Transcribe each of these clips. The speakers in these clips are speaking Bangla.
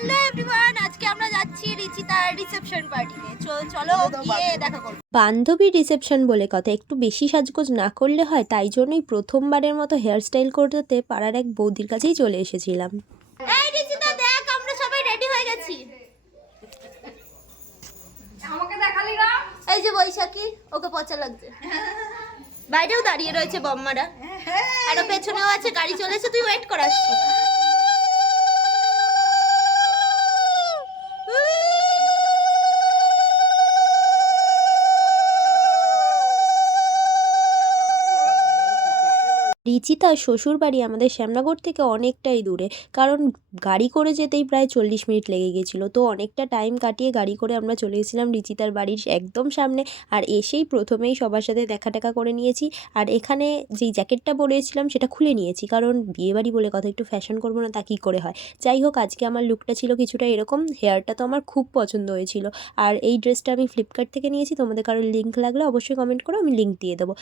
হ্যালো এভরিওয়ান, আজকে আমরা যাচ্ছি রিচিতার রিসেপশন পার্টিতে। চলো গিয়ে দেখা করব। বান্ধবীর রিসেপশন বলে কথা, একটু বেশি সাজগোজ না করলে হয়, তাই জন্যই প্রথমবারের মতো হেয়ার স্টাইল করতে পাড়ার এক বৌদির কাছেই চলে এসেছিলাম। এই রিচিতা দেখ, আমরা সবাই রেডি হয়ে গেছি। আমাকে দেখালি না? এই যে বৈশাখী, ওকে পচা লাগছে। বাইরেও দাঁড়িয়ে রয়েছে বম্মারা, আরো পেছনেও আছে, গাড়ি চলেছে, তুই ওয়েট কর, আসছি। রিচিতার শ্বশুর বাড়ি আমাদের শ্যামনগর থেকে অনেকটাই দূরে, কারণ গাড়ি করে যেতেই প্রায় 40 মিনিট লেগে গেছিলো। তো অনেকটা টাইম কাটিয়ে গাড়ি করে আমরা চলে গেছিলাম রিচিতার বাড়ির একদম সামনে। আর এসেই প্রথমেই সবার সাথে দেখা টেকা করে নিয়েছি। আর এখানে যেই জ্যাকেটটা পরেছিলাম সেটা খুলে নিয়েছি, কারণ বিয়েবাড়ি বলে কথা, একটু ফ্যাশন করবো না তা কী করে হয়। যাই হোক, আজকে আমার লুকটা ছিল কিছুটা এরকম। হেয়ারটা তো আমার খুব পছন্দ হয়েছিল। আর এই ড্রেসটা আমি ফ্লিপকার্ট থেকে নিয়েছি, তোমাদের কারোর লিঙ্ক লাগলে অবশ্যই কমেন্ট করো, আমি লিঙ্ক দিয়ে দেবো।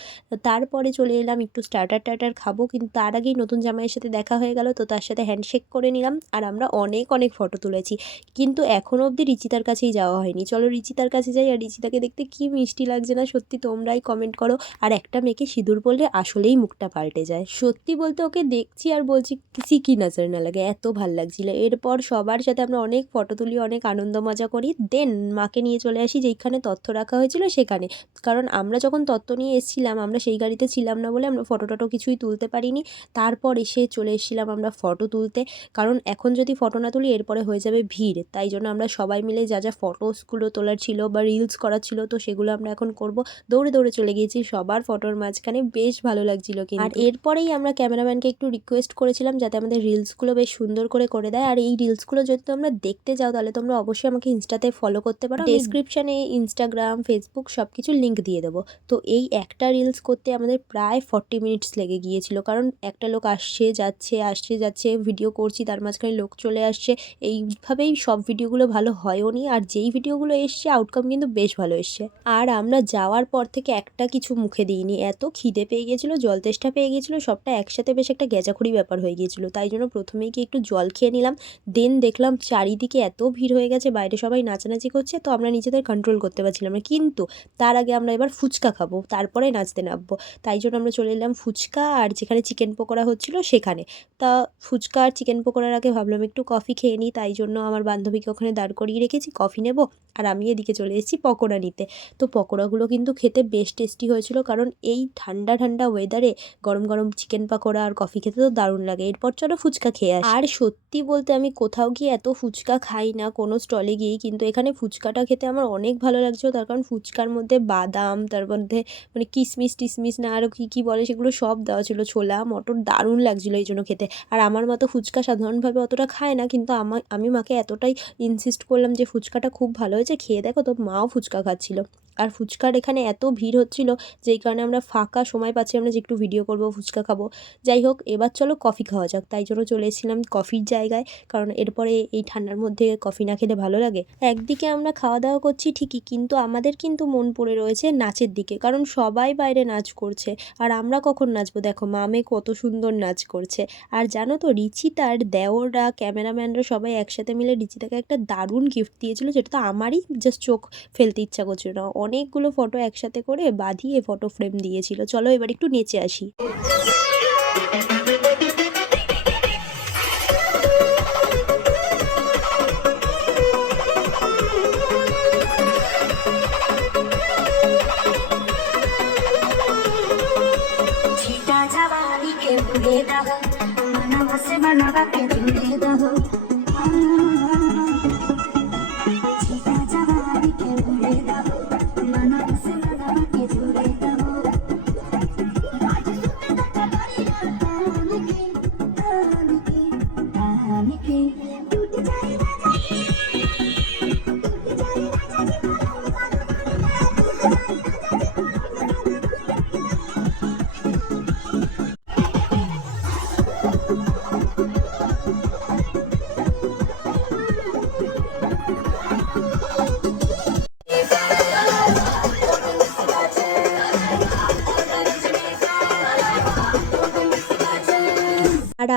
তারপরে চলে এলাম একটু স্টার্টার খাবো, কিন্তু তার আগেই নতুন জামাইয়ের সাথে দেখা হয়ে গেল। তো তার সাথে হ্যান্ডশেক করে নিলাম, আর আমরা অনেক ফটো তুলেছি। কিন্তু এখনও অবধি রিচিতার কাছেই যাওয়া হয়নি। চলো রিচিতার কাছে যাই। আর রিচিতাকে দেখতে কি মিষ্টি লাগছে না, সত্যি তোমরাই কমেন্ট করো। আর একটা মেয়েকে সিঁদুর পরলে আসলেই মুখটা পাল্টে যায়। সত্যি বলতে ওকে দেখছি আর বলছি কিসি কি নজর না লাগে, এত ভাল লাগছিল। এরপর সবার সাথে আমরা অনেক ফটো তুলি, অনেক আনন্দ মজা করি। দেন মাকে নিয়ে চলে আসি যেখানে তথ্য রাখা হয়েছিল সেখানে, কারণ আমরা যখন তত্ত্ব নিয়ে এসেছিলাম আমরা সেই গাড়িতে ছিলাম না বলে আমরা ফটো টটো কিছুই তুলতে পারিনি। তারপর এসে চলে এসেছিলাম আমরা ফটো তুলতে, কারণ এখন যদি ফটো না তুলি এরপরে হয়ে যাবে ভিড়। তাই জন্য আমরা সবাই মিলে যা যা ফটোসগুলো তোলার ছিল বা রিলস করার ছিল, তো সেগুলো আমরা এখন করব। দৌড়ে দৌড়ে চলে গিয়েছি সবার ফটোর মাঝখানে, বেশ ভালো লাগছিল কিন্তু। আর এরপরেই আমরা ক্যামেরাম্যানকে একটু রিকোয়েস্ট করেছিলাম যাতে আমাদের রিলসগুলো বেশ সুন্দর করে দেয়। আর এই রিলসগুলো যদি তোমরা দেখতে যাও তাহলে তোমরা অবশ্যই আমাকে ইনস্টাতে ফলো করতে পারো। ডেসক্রিপশানে ইনস্টাগ্রাম, ফেসবুক সব কিছুর লিঙ্ক দিয়ে দেবো। তো এই একটা রিলস করতে আমাদের প্রায় 40 মিনিটস লেগে গিয়েছিল, কারণ একটা লোক আসছে যাচ্ছে ভিডিও করছি, তার মাঝখানে লোক চলে আসছে। এইভাবেই সব ভিডিওগুলো ভালো হয়ও নি। আর যেই ভিডিওগুলো এসছে আউটকাম কিন্তু বেশ ভালো এসছে। আর আমরা যাওয়ার পর থেকে একটা কিছু মুখে দিইনি, এত খিদে পেয়ে গেছিলো, জল তেষ্টা পেয়ে গেছিলো, সবটা একসাথে বেশ একটা গেজাখুরি ব্যাপার হয়ে গিয়েছিলো। তাই জন্য প্রথমেই গিয়ে একটু জল খেয়ে নিলাম। দেন দেখলাম চারিদিকে এত ভিড় হয়ে গেছে, বাইরে সবাই নাচানাচি করছে, তো আমরা নিজেদের কন্ট্রোল করতে পারছিলাম না। কিন্তু তার আগে আমরা এবার ফুচকা খাবো, তারপরে নাচতে নামবো। তাই জন্য আমরা চলে এলাম ফুচকা আর যেখানে চিকেন পকোড়া হচ্ছিল সেখানে। তা ফুচকা আর চিকেন পকোড়ার আগে ভাবলাম একটু কফি খেয়ে নিই, তাই জন্য আমার বান্ধবীকে ওখানে দাঁড় করিয়ে রেখেছি, কফি নেব। আর আমি এদিকে চলে এসেছি পকোড়া নিতে। তো পকোড়াগুলো কিন্তু খেতে বেশ টেস্টি হয়েছিল, কারণ এই ঠান্ডা ওয়েদারে গরম গরম চিকেন পকোড়া আর কফি খেতে তো দারুণ লাগে। এরপর চলো ফুচকা খেয়ে আসি। আর সত্যি বলতে আমি কোথাও গিয়ে এত ফুচকা খাই না কোনো স্টলে গিয়েই, কিন্তু এখানে ফুচকাটা খেতে আমার অনেক ভালো লাগছিল। তার কারণ ফুচকার মধ্যে বাদাম, তার মধ্যে মানে কিশমিশ টিশমিশ না আরও কী বলে সেগুলো সব দেওয়া ছিল, ছোলা মটর, দারুণ লাগছিলো এই জন্য খেতে। আর আমার মতো ফুচকা সাধারণভাবে অতটা খায় না, কিন্তু আমি মাকে এতটাই ইনসিস্ট করলাম যে ফুচকাটা খুব ভালো হয়েছে, খেয়ে দেখো। তো মাও ফুচকা খাচ্ছিল। আর ফুচকার এখানে এত ভিড় হচ্ছিল যেই কারণে আমরা ফাঁকা সময় পাচ্ছিলাম না যে একটু ভিডিও করবো, ফুচকা খাবো। যাই হোক, এবার চলো কফি খাওয়া যাক। তাই জন্য চলে এসেছিলাম কফির জায়গায়, কারণ এরপরে এই ঠান্ডার মধ্যে কফি না খেলে ভালো লাগে। একদিকে আমরা খাওয়া দাওয়া করছি ঠিকই, কিন্তু আমাদের কিন্তু মন পড়ে রয়েছে নাচের দিকে, কারণ সবাই বাইরে নাচ করছে আর আমরা কখন নাচবো। দেখো মামে কত সুন্দর নাচ করছে। আর জানো তো রিচিতার দেওররা, ক্যামেরাম্যানরা সবাই একসাথে মিলে রিচিতাকে একটা দারুণ গিফট দিয়েছিল, যেটা তো আমারই জাস্ট চোখ ফেলতে ইচ্ছা করছিল না। অনেকগুলো ফটো একসাথে করে বাঁধিয়ে ফটো ফ্রেম দিয়েছিল। চলো এবার একটু নেচে আসি।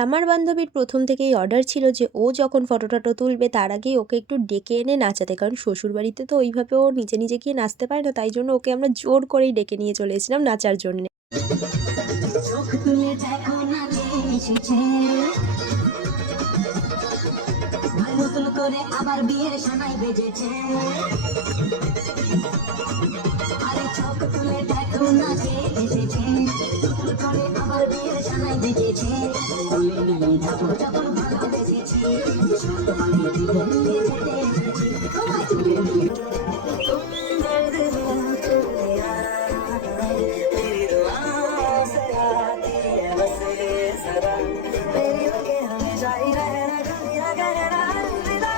আমার বান্ধবীর প্রথম থেকেই অর্ডার ছিল যে ও যখন ফটো টটো তুলবে তার আগেই ওকে একটু ডেকে এনে নাচাতে, কারণ শ্বশুরবাড়িতে তো ওইভাবে ও নিজে নিজে গিয়ে নাচতে পারে না, তাই জন্য ওকে আমরা জোর করেই ডেকে নিয়ে চলে এসেছিলাম নাচার জন্যে। চোখ তুলে দেখো না কে এসেছে, নতুন করে আবার বিয়ের সানাই বেজেছে। আরে চোখ তুলে দেখো না কে এসেছে, নতুন করে আবার বিয়ের সানাই বেজেছে। তুলে নিয়ে যাবো যখন ভালোবেসেছি, সব আমি তুলে নিয়ে যেতে এসেছি, তোমায় তুলে নিয়ে সুন্দর দিল চলে আয়, तेरी दुआ से आती है बस ये सदा, मेरी होके हमेशा ही रहना, दुनिया करना अलविदा।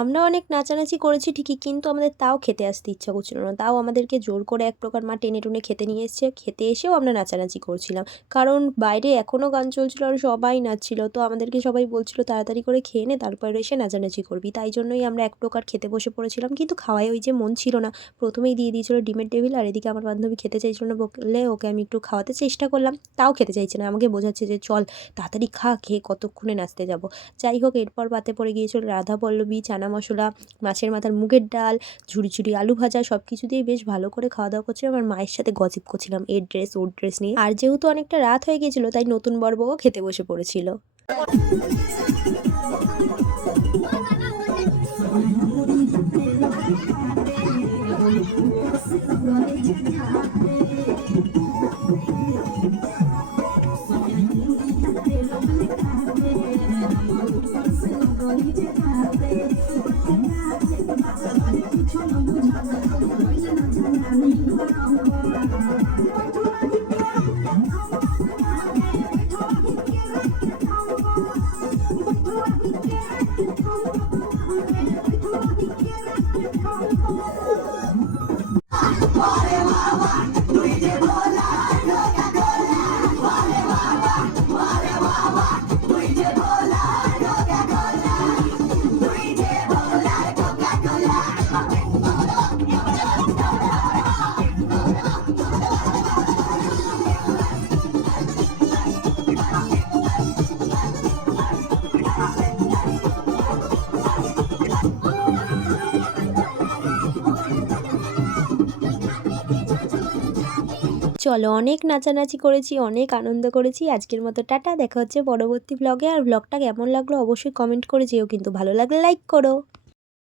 আমরা অনেক নাচানাচি করেছি ঠিকই, কিন্তু আমাদের তাও খেতে আসতে ইচ্ছা করছিল না, তাও আমাদেরকে জোর করে এক প্রকার মা টেনে টুনে খেতে নিয়ে এসছে। খেতে এসেও আমরা নাচানাচি করছিলাম, কারণ বাইরে এখনও গান চলছিল আর সবাই নাচছিল, তো আমাদেরকে সবাই বলছিল তাড়াতাড়ি করে খেয়ে নে তারপরে এসে নাচানাচি করবি, তাই জন্যই আমরা এক প্রকার খেতে বসে পড়েছিলাম। কিন্তু খাওয়ায় ওই যে মন ছিল না, প্রথমেই দিয়ে দিয়েছিল ডিমের টেবিল, আর এদিকে আমার বান্ধবী খেতে চাইছিল না বলে ওকে আমি একটু খাওয়াতে চেষ্টা করলাম, তাও খেতে চাইছে না, আমাকে বোঝাচ্ছে যে চল তাড়াতাড়ি খা, খেয়ে কতক্ষণে নাচতে যাব। যাই হোক, এরপর পাতে পড়ে গিয়েছিল রাধা পল্লবী, চানা মশলা, মাছের মাথার মুগের ডাল, ঝুড়ি ঝুড়ি আলু ভাজা, সব কিছু দিয়ে বেশ ভালো করে খাওয়া দাওয়া করছিলাম। আমার মায়ের সাথে গসিপ করছিলাম এর ড্রেস ওর ড্রেস নিয়ে। আর যেহেতু অনেকটা রাত হয়ে গিয়েছিল তাই নতুন বর বউও খেতে বসে পড়েছিল। চলো, অনেক নাচানাচি করেছি, অনেক আনন্দ করেছি। আজকের মতো টাটা, দেখা হচ্ছে পরবর্তী ব্লগে। আর ব্লগটা কেমন লাগলো অবশ্যই কমেন্ট করে যেও, কিন্তু ভালো লাগলে লাইক করো।